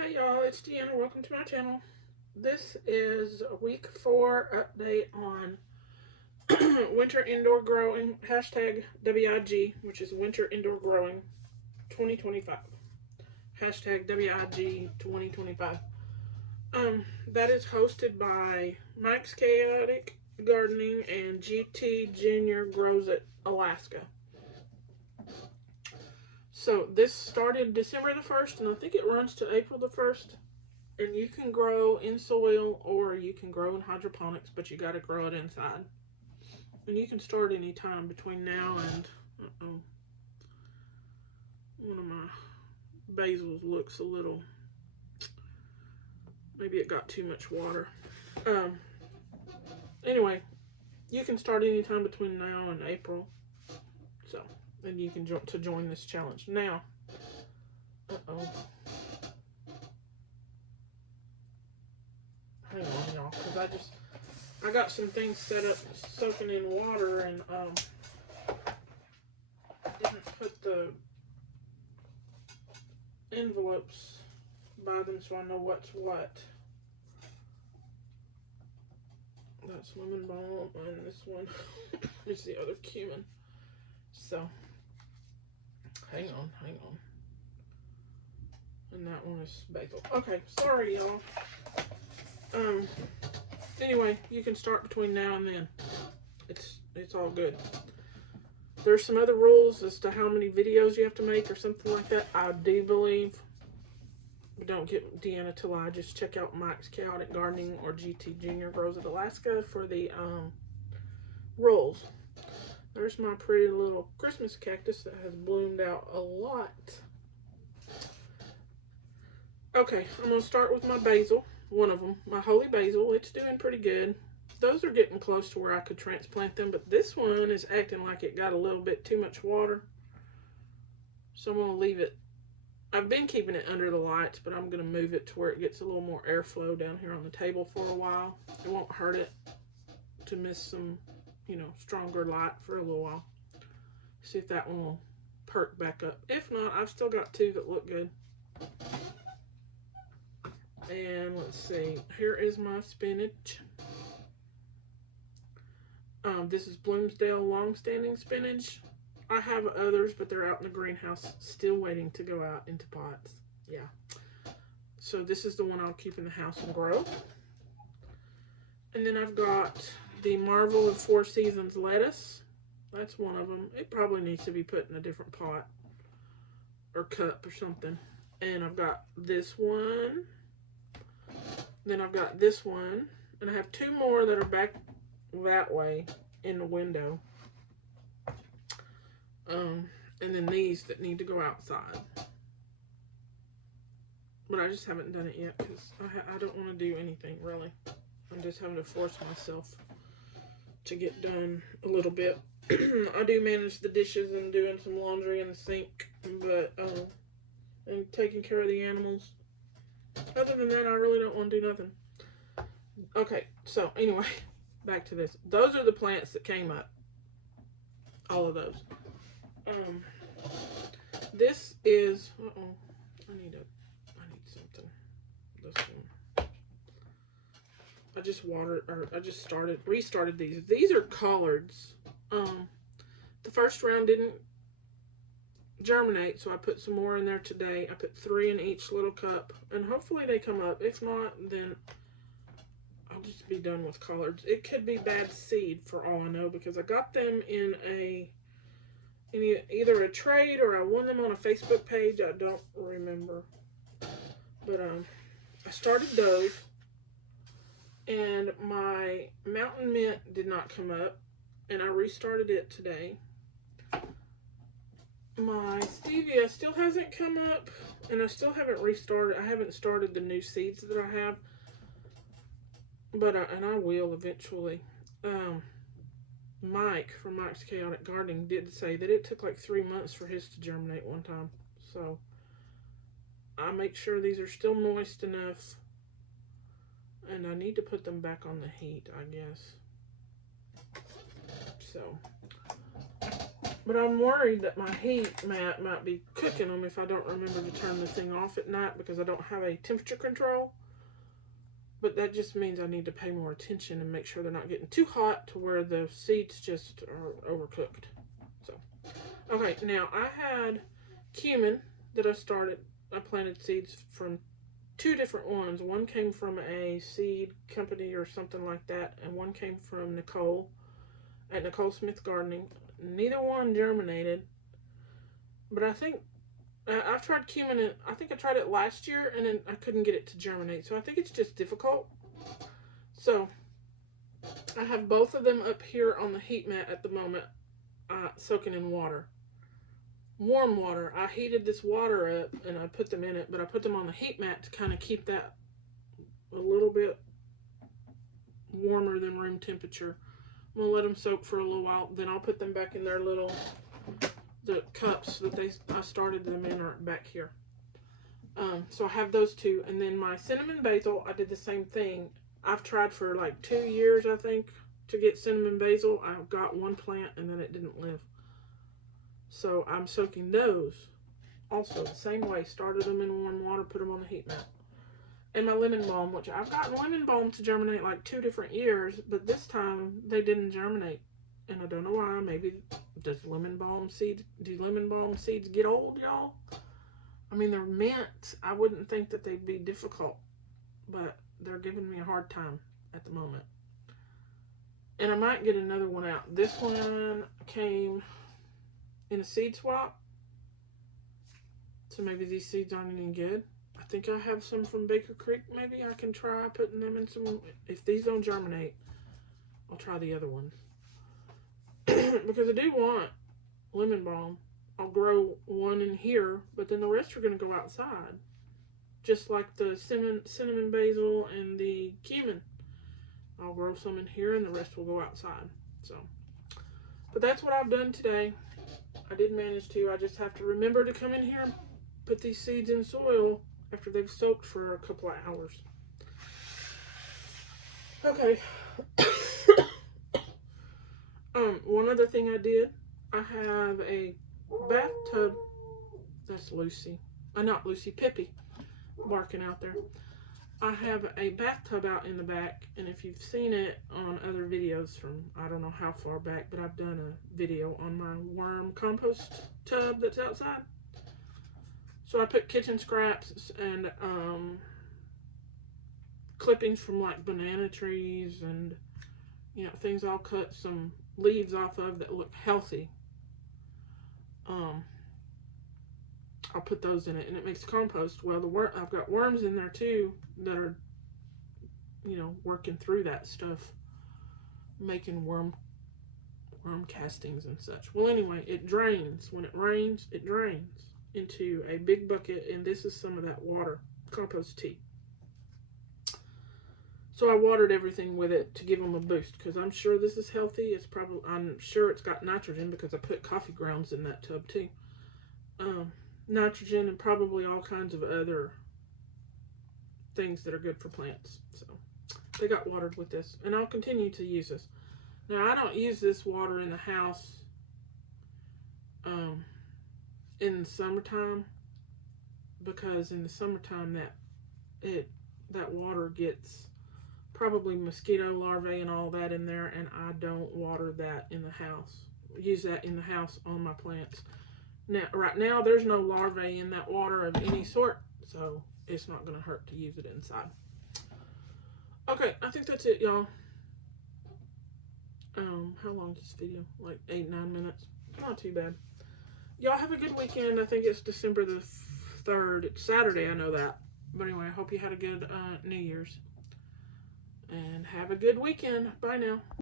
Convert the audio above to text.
Hey y'all, it's Deanna. Welcome to my channel. This is a week 4 update on winter indoor growing, hashtag WIG, which is winter indoor growing 2025. Hashtag WIG 2025. That is hosted by Mike's Chaotic Gardening and GT Junior Grows It Alaska. So this started December the 1st, and I think it runs to April the 1st. And you can grow in soil or you can grow in hydroponics, but you got to grow it inside. And you can start any time between now and one of my basils looks a little, maybe it got too much water. Anyway, you can start any time between now and April. So, and you can join this challenge now. Hang on, y'all, because I got some things set up soaking in water and didn't put the envelopes by them so I know what's what. That's lemon balm and this one is the other cumin. So hang on. And that one is basil. Okay, sorry y'all. Anyway, you can start between now and then. It's all good. There's some other rules as to how many videos you have to make or something like that. I do believe. But don't get Deanna to lie. Just check out Mike's Chaotic Gardening or GT Junior Grows It Alaska for the rules. There's my pretty little Christmas cactus that has bloomed out a lot. Okay, I'm going to start with my basil. One of them, my holy basil. It's doing pretty good. Those are getting close to where I could transplant them, but this one is acting like it got a little bit too much water. So I'm going to leave it. I've been keeping it under the lights, but I'm going to move it to where it gets a little more airflow down here on the table for a while. It won't hurt it to miss some, stronger light for a little while. See if that one will perk back up. If not, I've still got two that look good. And let's see, here is my spinach. This is Bloomsdale long-standing spinach. I have others, but they're out in the greenhouse, still waiting to go out into pots. Yeah. So this is the one I'll keep in the house and grow. And then I've got the Marvel of Four Seasons lettuce. That's one of them. It probably needs to be put in a different pot or cup or something. And I've got this one. Then I've got this one. And I have two more that are back that way in the window. And then these that need to go outside. But I just haven't done it yet because I don't want to do anything really. I'm just having to force myself to get done a little bit. I do manage the dishes and doing some laundry in the sink, but and taking care of the animals. Other than that, I really don't want to do nothing. Okay, so anyway, back to this. Those are the plants that came up. All of those. This is I need something. This one. I just restarted these. These are collards. The first round didn't germinate, so I put some more in there today. I put 3 in each little cup, and hopefully they come up. If not, then I'll just be done with collards. It could be bad seed for all I know, because I got them in either a trade or I won them on a Facebook page. I don't remember. But I started those, and my mountain mint did not come up, and I restarted it today. My stevia still hasn't come up, and I still haven't restarted. I haven't started the new seeds that I have, but and I will eventually. Mike from Mike's Chaotic Gardening did say that it took like 3 months for his to germinate one time. So I make sure these are still moist enough, and I need to put them back on the heat, I guess. So But I'm worried that my heat mat might be cooking them if I don't remember to turn the thing off at night because I don't have a temperature control. But that just means I need to pay more attention and make sure they're not getting too hot to where the seeds just are overcooked. So, okay, now I had cumin that I planted seeds from 2 different ones. One came from a seed company or something like that, and one came from Nicole at Nicole Smith Gardening. Neither one germinated, but I think I've tried cumin, and I think I tried it last year, and then I couldn't get it to germinate. So I think it's just difficult. So I have both of them up here on the heat mat at the moment, soaking in water. Warm water. I heated this water up and I put them in it, but I put them on the heat mat to kind of keep that a little bit warmer than room temperature. I'm going to let them soak for a little while. Then I'll put them back in their the cups that I started them in are back here. So I have those 2. And then my cinnamon basil, I did the same thing. I've tried for like 2 years, I think, to get cinnamon basil. I got one plant and then it didn't live. So I'm soaking those also the same way. Started them in warm water, put them on the heat mat. And my lemon balm, which I've gotten lemon balm to germinate like 2 different years, but this time they didn't germinate. And I don't know why. Maybe do lemon balm seeds get old, y'all? I mean, they're mint. I wouldn't think that they'd be difficult, but they're giving me a hard time at the moment. And I might get another one out. This one came in a seed swap, so maybe these seeds aren't any good. I think I have some from Baker Creek. Maybe I can try putting them in some. If these don't germinate, I'll try the other ones. Because I do want lemon balm. I'll grow one in here, but then the rest are going to go outside. Just like the cinnamon basil and the cumin. I'll grow some in here and the rest will go outside. So, but that's what I've done today. I did manage to. I just have to remember to come in here and put these seeds in soil after they've soaked for a couple of hours. Okay. One other thing I did, I have a bathtub. That's Lucy. Not Lucy, Pippi barking out there. I have a bathtub out in the back, and if you've seen it on other videos from I don't know how far back, but I've done a video on my worm compost tub that's outside. So I put kitchen scraps and clippings from like banana trees and things I'll cut some leaves off of that look healthy. I'll put those in it and it makes compost. Well, I've got worms in there too that are, working through that stuff, making worm castings and such. Well, anyway, it drains. When it rains, it drains into a big bucket, and this is some of that water, compost tea. So I watered everything with it to give them a boost because I'm sure this is healthy. I'm sure it's got nitrogen because I put coffee grounds in that tub too. Nitrogen and probably all kinds of other things that are good for plants. So they got watered with this, and I'll continue to use this. Now I don't use this water in the house in the summertime, because in the summertime that water gets probably mosquito larvae and all that in there, and I don't water that in the house. Use that in the house on my plants. Now, right now, there's no larvae in that water of any sort, so it's not going to hurt to use it inside. Okay, I think that's it, y'all. How long is this video? Like 8-9 minutes. Not too bad. Y'all have a good weekend. I think it's December the 3rd. It's Saturday, I know that. But anyway, I hope you had a good New Year's. And have a good weekend. Bye now.